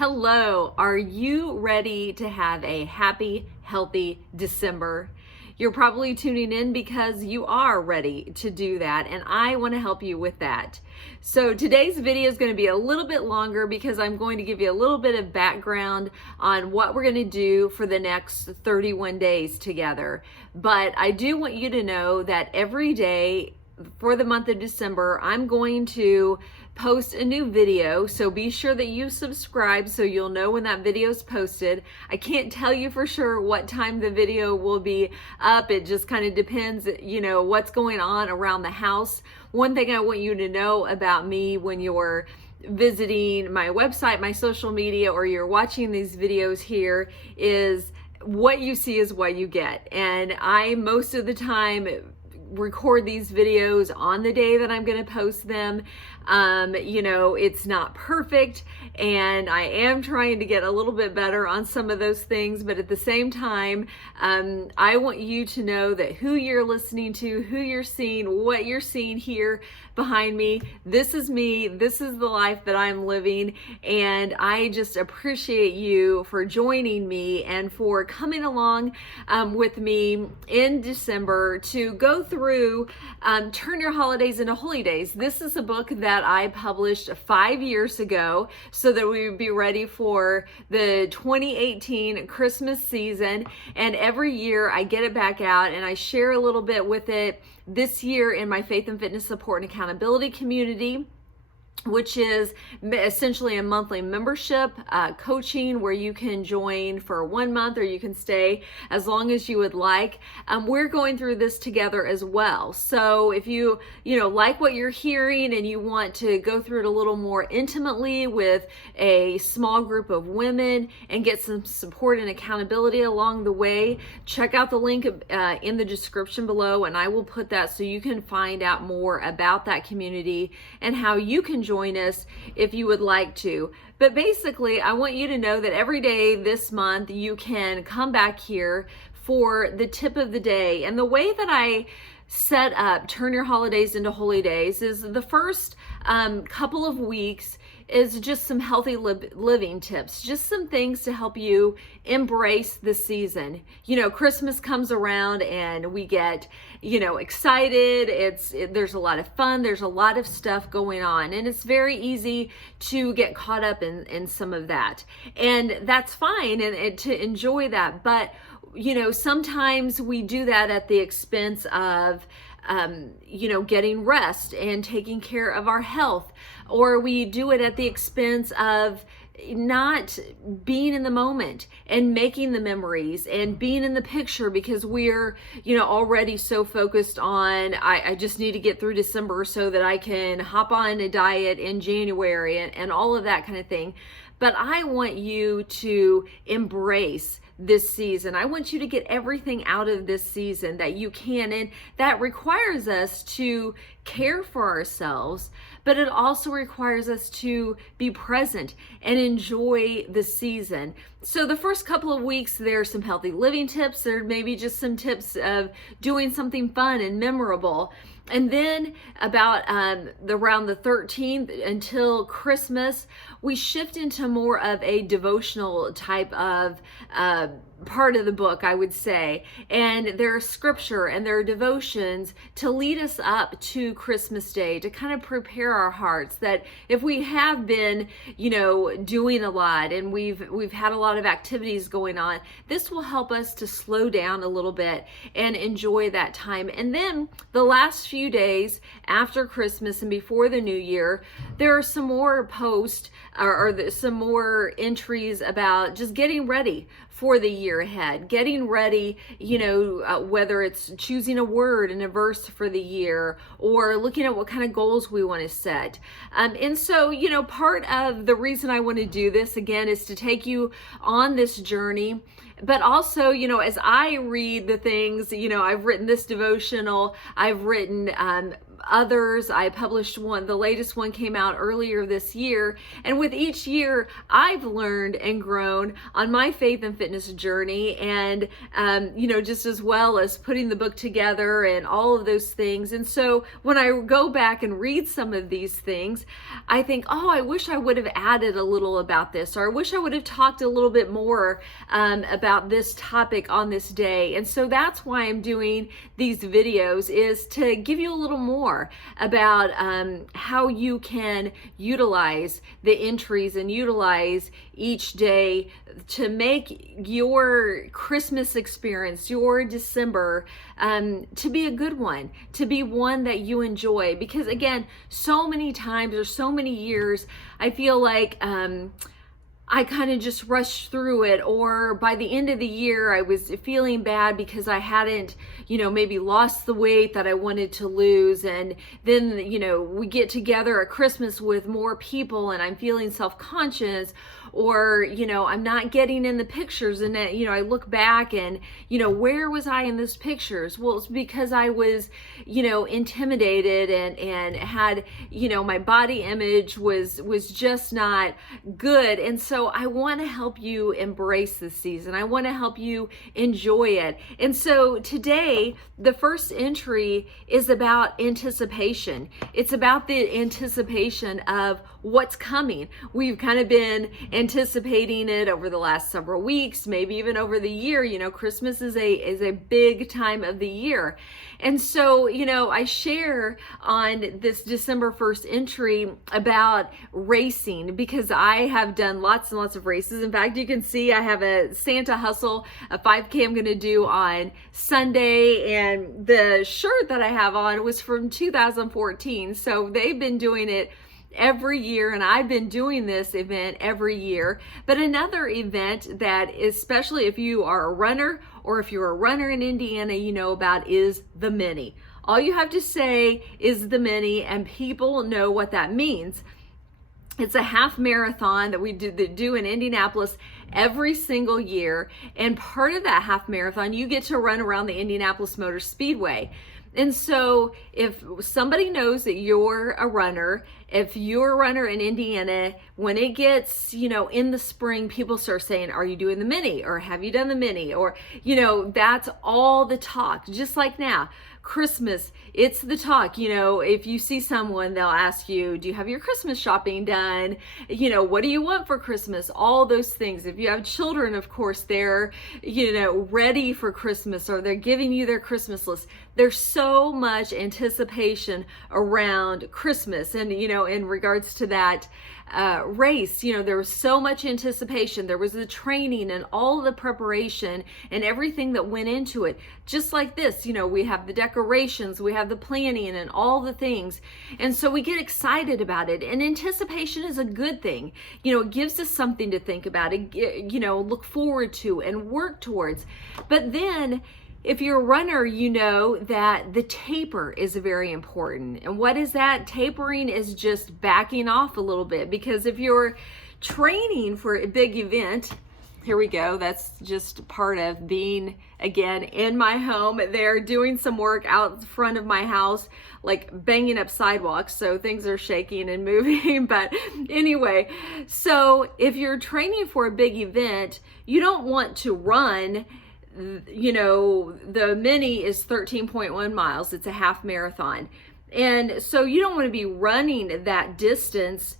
Hello, are you ready to have a happy, healthy December? You're probably tuning in because you are ready to do that, and I want to help you with that. So today's video is going to be a little bit longer because I'm going to give you a little bit of background on what we're going to do for the next 31 days together. But I do want you to know that every day for the month of December, I'm going to post a new video, so be sure that you subscribe so you'll know when that video is posted. I can't tell you for sure what time the video will be up. It just kind of depends, what's going on around the house. One thing I want you to know about me when you're visiting my website, my social media, or you're watching these videos here is what you see is what you get. And I, most of the time, record these videos on the day that I'm going to post them. It's not perfect, and I am trying to get a little bit better on some of those things, but at the same time, I want you to know that who you're listening to, who you're seeing, what you're seeing here behind me, this is me, this is the life that I'm living, and I just appreciate you for joining me and for coming along with me in December to go through Turn Your Holidays into Holy Days. This is a book that I published 5 years ago so that we would be ready for the 2018 Christmas season, and every year I get it back out and I share a little bit with it this year in my Faith and Fitness Support and Accountability community, which is essentially a monthly membership coaching where you can join for 1 month or you can stay as long as you would like. We're going through this together as well. So if you like what you're hearing and you want to go through it a little more intimately with a small group of women and get some support and accountability along the way, check out the link in the description below, and I will put that so you can find out more about that community and how you can join us if you would like to. But basically, I want you to know that every day this month you can come back here for the tip of the day. And the way that I set up Turn Your Holidays into Holy Days is the first couple of weeks is just some healthy living tips, just some things to help you embrace the season. Christmas comes around and we get, excited. There's a lot of fun. There's a lot of stuff going on, and it's very easy to get caught up in some of that. And that's fine and to enjoy that. But, sometimes we do that at the expense of getting rest and taking care of our health, or we do it at the expense of not being in the moment and making the memories and being in the picture because we're, already so focused on, I just need to get through December so that I can hop on a diet in January and all of that kind of thing. But I want you to embrace this season. I want you to get everything out of this season that you can, and that requires us to care for ourselves, but it also requires us to be present and enjoy the season. So the first couple of weeks, there are some healthy living tips. There may be just some tips of doing something fun and memorable. And then about around the 13th until Christmas, we shift into more of a devotional type of part of the book, I would say. And there's scripture and there are devotions to lead us up to Christmas Day, to kind of prepare our hearts that if we have been, doing a lot and we've had a lot of activities going on, this will help us to slow down a little bit and enjoy that time. And then the last few days after Christmas and before the new year, there are some more posts or some more entries about just getting ready for the year ahead, getting ready, whether it's choosing a word and a verse for the year or looking at what kind of goals we want to set. And so, part of the reason I want to do this again is to take you on this journey. But also, as I read the things, I've written this devotional, I've written others. I published one, the latest one came out earlier this year. And with each year, I've learned and grown on my faith and fitness journey, and, just as well as putting the book together and all of those things. And so when I go back and read some of these things, I think, oh, I wish I would have added a little about this, or I wish I would have talked a little bit more about this topic on this day. And so that's why I'm doing these videos, is to give you a little more about how you can utilize the entries and utilize each day to make your Christmas experience, your December, to be a good one, to be one that you enjoy. Because again, so many times or so many years, I feel like I kind of just rushed through it, or by the end of the year, I was feeling bad because I hadn't, maybe lost the weight that I wanted to lose. And then, we get together at Christmas with more people and I'm feeling self-conscious, or, I'm not getting in the pictures. And, I look back and, where was I in those pictures? Well, it's because I was, intimidated and had, my body image was just not good. And so I want to help you embrace this season. I want to help you enjoy it. And so today, the first entry is about anticipation. It's about the anticipation of what's coming. We've kind of been anticipating it over the last several weeks, maybe even over the year. Christmas is a big time of the year. And so, I share on this December 1st entry about racing, because I have done lots and lots of races. In fact, you can see I have a Santa Hustle, a 5K I'm going to do on Sunday, and the shirt that I have on was from 2014. So they've been doing it every year, and I've been doing this event every year. But another event that, especially if you are a runner or if you're a runner in Indiana, you know about, is the Mini. All you have to say is the Mini, and people know what that means. It's a half marathon that we do in Indianapolis every single year. And part of that half marathon, you get to run around the Indianapolis Motor Speedway. And so if somebody knows that you're a runner, if you're a runner in Indiana, when it gets, in the spring, people start saying, are you doing the Mini? Or have you done the Mini? Or, that's all the talk. Just like now, Christmas, it's the talk. If you see someone, they'll ask you, do you have your Christmas shopping done? What do you want for Christmas? All those things. If you have children, of course, they're, ready for Christmas, or they're giving you their Christmas list. There's so much anticipation around Christmas. And, in regards to that race, there was so much anticipation. There was the training and all the preparation and everything that went into it. Just like this, we have the decorations, we have the planning and all the things. And so we get excited about it. And anticipation is a good thing. It gives us something to think about, look forward to and work towards. But then, if you're a runner, you know that the taper is very important. And what is that? Tapering is just backing off a little bit, because if you're training for a big event, here we go, that's just part of being, again, in my home. They're doing some work out front of my house, like banging up sidewalks, so things are shaking and moving. But anyway, so if you're training for a big event, you don't want to run, the Mini is 13.1 miles. It's a half marathon. And so you don't want to be running that distance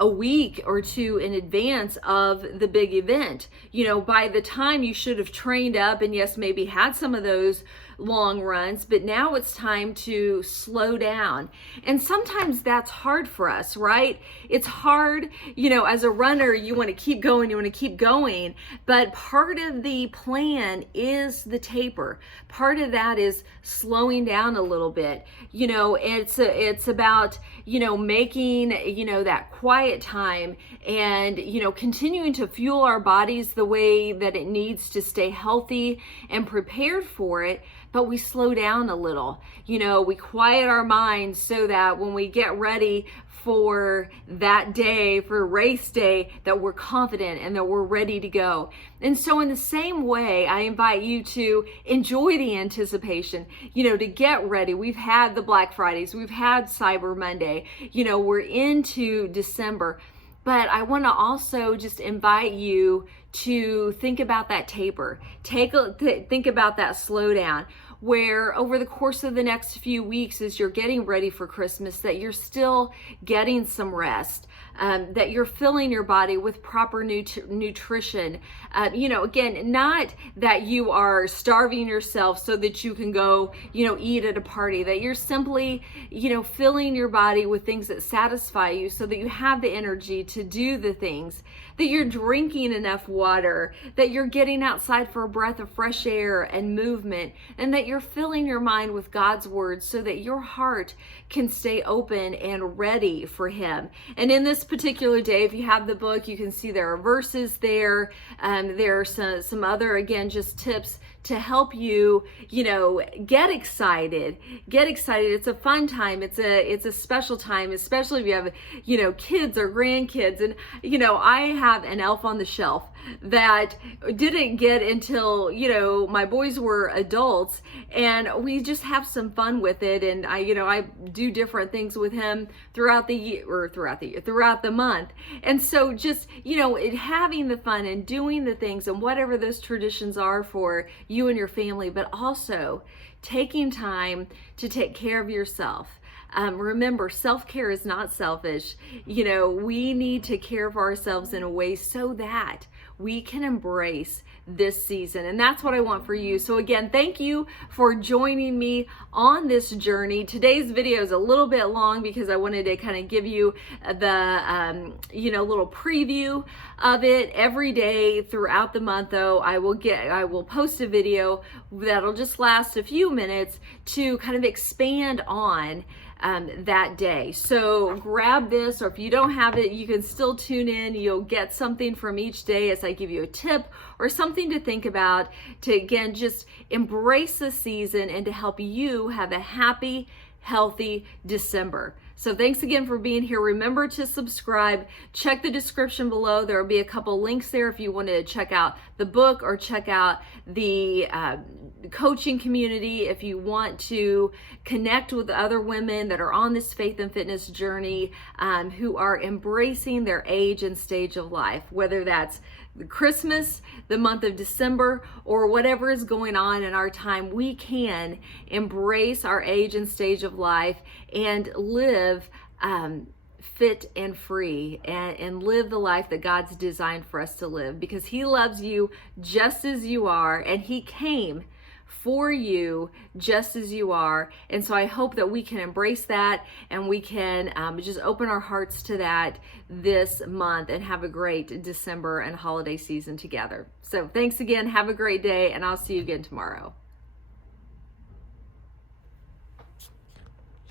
a week or two in advance of the big event. By the time you should have trained up and yes, maybe had some of those long runs, but now it's time to slow down. And sometimes that's hard for us, right? It's hard, as a runner, you want to keep going, but part of the plan is the taper. Part of that is slowing down a little bit. It's about, making, that quiet time and, continuing to fuel our bodies the way that it needs to stay healthy and prepared for it. but we slow down a little. You know, we quiet our minds so that when we get ready for that day, for race day, that we're confident and that we're ready to go. And so in the same way, I invite you to enjoy the anticipation, you know, to get ready. We've had the Black Fridays, we've had Cyber Monday, you know, we're into December. But I want to also just invite you to think about that taper. Think about that slowdown, where over the course of the next few weeks, as you're getting ready for Christmas, that you're still getting some rest, that you're filling your body with proper nutrition. You know, again, not that you are starving yourself so that you can go, you know, eat at a party, that you're simply, you know, filling your body with things that satisfy you so that you have the energy to do the things, that you're drinking enough water, that you're getting outside for a breath of fresh air and movement, and that you're filling your mind with God's word so that your heart can stay open and ready for Him. And in this particular day, if you have the book, you can see there are verses there. There are some other, again, just tips to help you, you know, get excited. It's a fun time. It's a special time, especially if you have, you know, kids or grandkids. And, you know, I have an Elf on the Shelf that didn't get until, you know, my boys were adults, and we just have some fun with it. And I do different things with him throughout the month. And so just, you know, having the fun and doing the things and whatever those traditions are for you and your family, but also taking time to take care of yourself. Remember, self-care is not selfish. You know, we need to care for ourselves in a way so that we can embrace this season. And that's what I want for you. So again, thank you for joining me on this journey. Today's video is a little bit long because I wanted to kind of give you the, you know, little preview of it. Every day throughout the month, though, I will post a video that'll just last a few minutes to kind of expand on that day. So grab this, or if you don't have it, you can still tune in. You'll get something from each day as I give you a tip or something to think about to, again, just embrace the season and to help you have a happy, healthy December. So thanks again for being here. Remember to subscribe. Check the description below. There will be a couple links there if you want to check out the book or check out the coaching community. If you want to connect with other women that are on this faith and fitness journey, who are embracing their age and stage of life, whether that's Christmas, the month of December, or whatever is going on in our time, we can embrace our age and stage of life and live fit and free and live the life that God's designed for us to live, because He loves you just as you are, and He came for you just as you are. And so I hope that we can embrace that and we can just open our hearts to that this month and have a great December and holiday season together. So thanks again. Have a great day, and I'll see you again tomorrow.